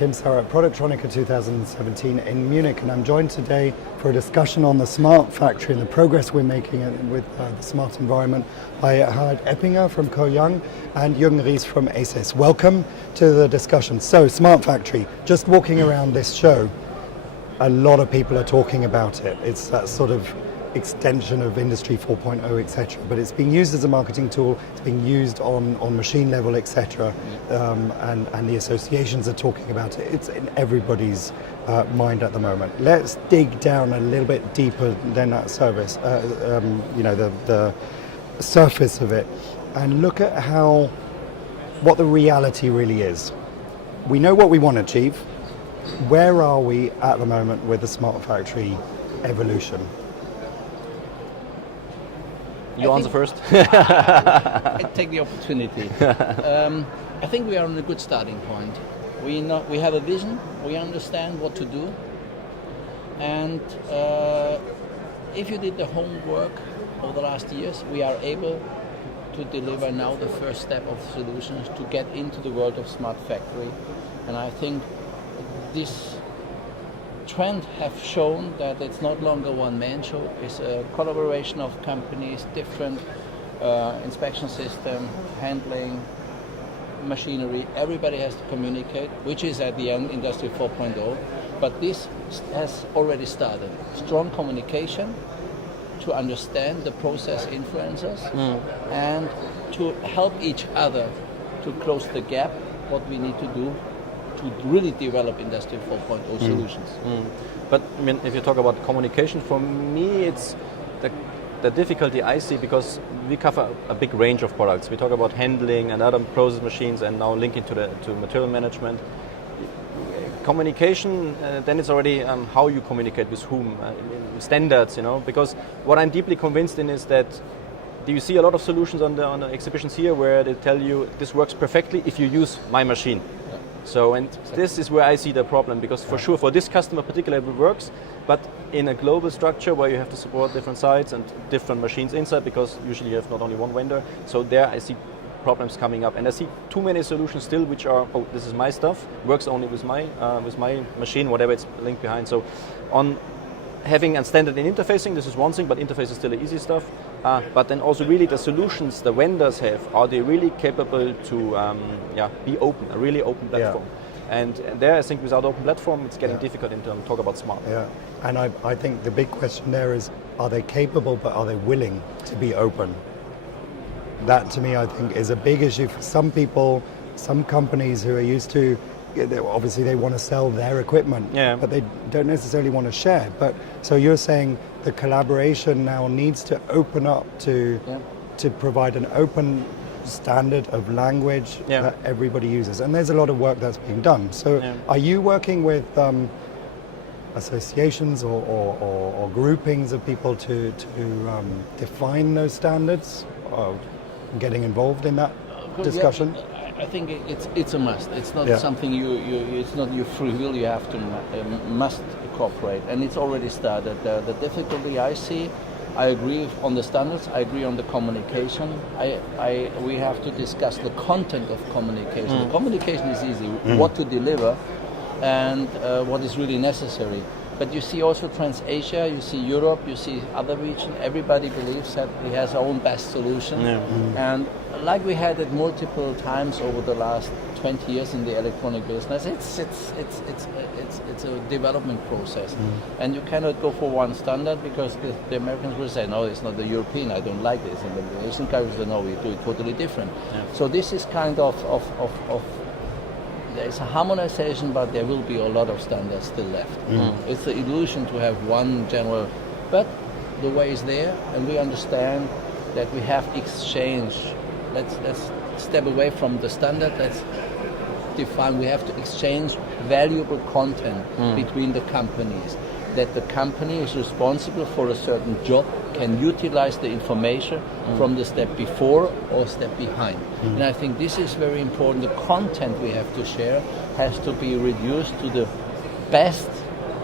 Joachim Sauer at Prod17 2017 in Munich, and I'm joined today for a discussion on the smart factory and the progress we're making with the smart environment by Harald Eppinger from Co-Young and Jürgen Ries from ACES. Welcome to the discussion. So, smart factory, just walking around this show, a lot of people are talking about it. It's that sort of extension of Industry 4.0, etc. But it's being used as a marketing tool, it's being used on machine level, etc. And the associations are talking about it. It's in everybody's mind at the moment. Let's dig down a little bit deeper than that service, the surface of it, and look at what the reality really is. We know what we want to achieve. Where are we at the moment with the smart factory evolution? You answer first. I take the opportunity. I think we are on a good starting point. We have a vision, we understand what to do, and if you did the homework over the last years, we are able to deliver now the first step of solutions to get into the world of smart factory. And I think this trend have shown that it's not longer one-man show. It's a collaboration of companies, different inspection system, handling, machinery. Everybody has to communicate, which is at the end Industry 4.0. But this has already started. Strong communication to understand the process influences and to help each other to close the gap, what we need to do to really develop Industry 4.0 solutions. But I mean, if you talk about communication, for me it's the difficulty I see, because we cover a big range of products. We talk about handling and other process machines, and now linking to material management. Communication, then it's already how you communicate with whom, standards, because what I'm deeply convinced in is that you see a lot of solutions on the exhibitions here where they tell you this works perfectly if you use my machine. So, and this is where I see the problem, because for sure for this customer particularly it works, but in a global structure where you have to support different sites and different machines inside, because usually you have not only one vendor, so there I see problems coming up, and I see too many solutions still which are, oh, this is my stuff, works only with my machine, whatever it's linked behind. So on having a standard in interfacing, this is one thing, but interface is still the easy stuff. But then also really the solutions the vendors have, are they really capable to be open, a really open platform? Yeah. And there I think without open platform it's getting difficult in terms of talk about smart. Yeah, and I think the big question there is, are they capable but are they willing to be open? That to me I think is a big issue for some people, some companies who are used to, obviously they want to sell their equipment, but they don't necessarily want to share. But so you're saying the collaboration now needs to open up to provide an open standard of language that everybody uses, and there's a lot of work that's being done. So are you working with associations or groupings of people to define those standards, getting involved in that discussion? I think it's a must. It's not something it's not your free will. You have to must cooperate, and it's already started. The difficulty I see, I agree on the standards. I agree on the communication. We have to discuss the content of communication. The communication is easy. What to deliver, and what is really necessary. But you see also Trans-Asia, you see Europe, you see other regions, everybody believes that he has our own best solution. And like we had it multiple times over the last 20 years in the electronic business, it's a development process. And you cannot go for one standard, because the Americans will say, no, it's not the European, I don't like this. And the Asian guys will say, no, we do it totally different. So this is kind of there is a harmonization, but there will be a lot of standards still left. It's the illusion to have one general, but the way is there, and we understand that we have exchange. Let's step away from the standard. Let's define. We have to exchange valuable content between the companies. That the company is responsible for a certain job, can utilize the information from the step before or step behind. And I think this is very important. The content we have to share has to be reduced to the best,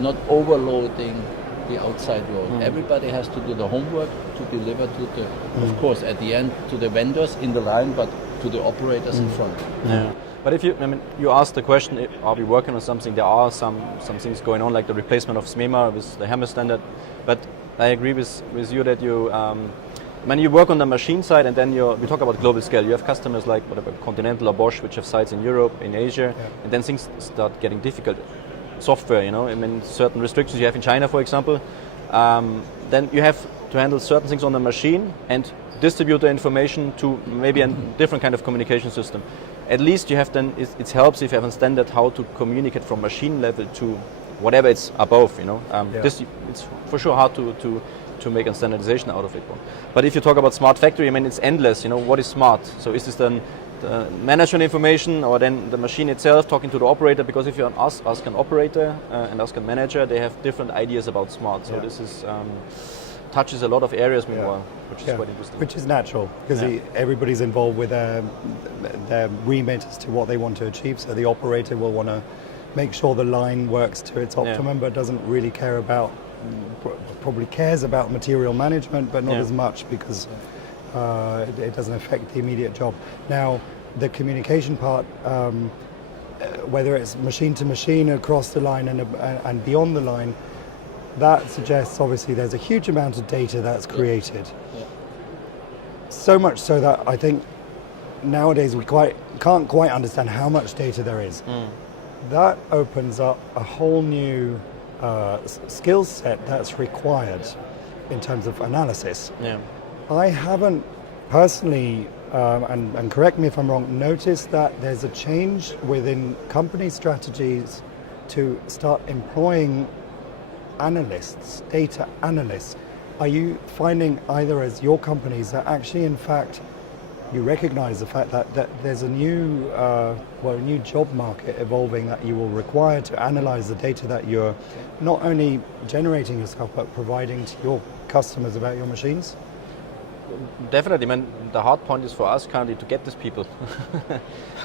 not overloading the outside world. Everybody has to do the homework to deliver to the, of course, at the end to the vendors in the line, but to the operators in front. Yeah. But if you asked the question, are we working on something? There are some things going on, like the replacement of SMEMA with the Hammer standard. But I agree with you that when you work on the machine side, and then we talk about global scale, you have customers like whatever Continental or Bosch, which have sites in Europe, in Asia, and then things start getting difficult. Software, certain restrictions you have in China, for example, then you have to handle certain things on the machine and distribute the information to maybe a different kind of communication system. At least you have then, it helps if you have a standard how to communicate from machine level to whatever it's above, This, it's for sure hard to make a standardization out of it. But if you talk about smart factory, it's endless, what is smart? So is this then the management information or then the machine itself talking to the operator? Because if you ask an operator and ask a manager, they have different ideas about smart. So this is touches a lot of areas meanwhile, which is quite interesting. Which is natural, because everybody's involved with their remit as to what they want to achieve. So the operator will want to make sure the line works to its optimum, but doesn't really care about, probably cares about material management, but not as much, because it doesn't affect the immediate job. Now, the communication part, whether it's machine to machine, across the line and beyond the line, that suggests obviously there's a huge amount of data that's created. So much so that I think nowadays we can't quite understand how much data there is. That opens up a whole new skill set that's required in terms of analysis. I haven't personally, and correct me if I'm wrong, noticed that there's a change within company strategies to start employing analysts, data analysts. Are you finding either as your companies that actually, in fact, you recognize the fact that there's a new job market evolving that you will require to analyze the data that you're not only generating yourself but providing to your customers about your machines? Definitely, the hard point is for us currently to get these people.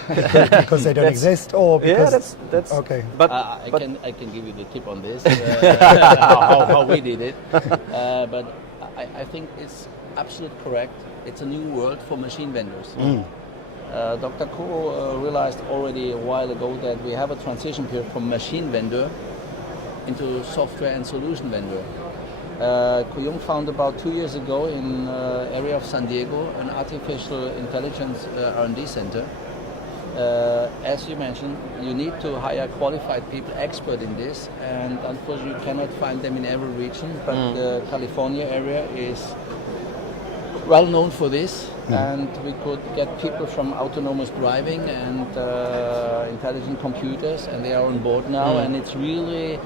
Because they don't exist, or because that's okay. But I can give you the tip on this, how we did it. But I think it's absolutely correct. It's a new world for machine vendors. Dr. Ko realized already a while ago that we have a transition period from machine vendor into software and solution vendor. Kuyung found about 2 years ago in area of San Diego an artificial intelligence R&D center. As you mentioned, you need to hire qualified people, expert in this, and unfortunately you cannot find them in every region, but the California area is well known for this, and we could get people from autonomous driving and intelligent computers, and they are on board now, and it's really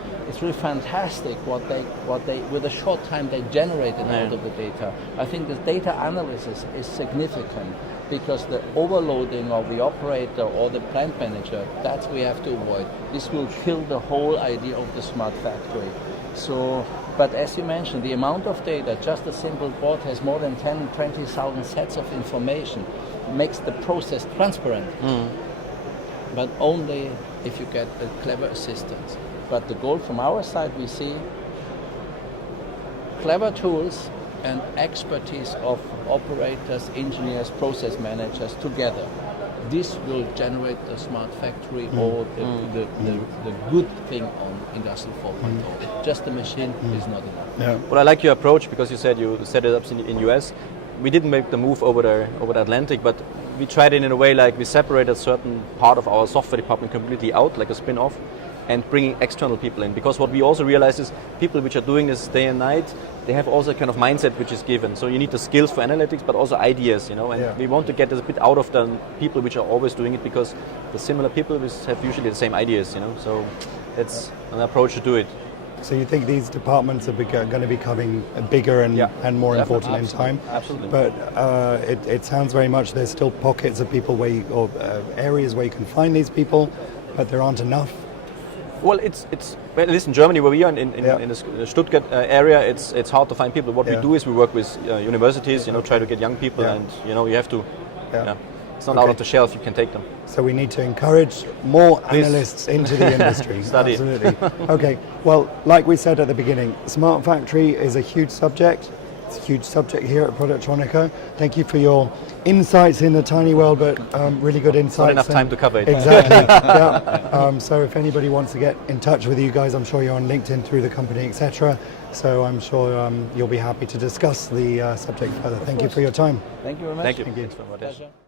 fantastic what they with a short time they generated out of the data. I think the data analysis is significant because the overloading of the operator or the plant manager, that's we have to avoid. This will kill the whole idea of the smart factory. So, but as you mentioned, the amount of data, just a simple board has more than 10, 20,000 sets of information, makes the process transparent. But only if you get a clever assistance. But the goal from our side, we see clever tools and expertise of operators, engineers, process managers together. This will generate the smart factory or the good thing on Industry 4.0. Just the machine is not enough. Well, I like your approach because you said you set it up in US. We didn't make the move over the Atlantic, but we tried it in a way like we separated a certain part of our software department completely out, like a spin-off, and bringing external people in. Because what we also realize is people which are doing this day and night, they have also a kind of mindset which is given. So you need the skills for analytics, but also ideas, and we want to get this a bit out of the people which are always doing it, because the similar people have usually the same ideas, So it's an approach to do it. So you think these departments are going to be becoming bigger and more important in time? Absolutely. But it sounds very much there's still pockets of people or areas where you can find these people, but there aren't enough. Well, at least in Germany, where we are in the Stuttgart area, it's hard to find people. What we do is we work with universities, try to get young people, and you have to. It's not out of the shelf. You can take them. So we need to encourage more analysts into the industry. Study. Absolutely. Okay. Well, like we said at the beginning, smart factory is a huge subject. It's a huge subject here at Prod17. Thank you for your insights in a tiny world, but really good insights. Not enough time to cover it. Exactly. Yeah. So if anybody wants to get in touch with you guys, I'm sure you're on LinkedIn through the company, etc. So I'm sure you'll be happy to discuss the subject further. Thank you for your time. Thank you very much. Thank you. Thank you. Thanks for invitation. Pleasure.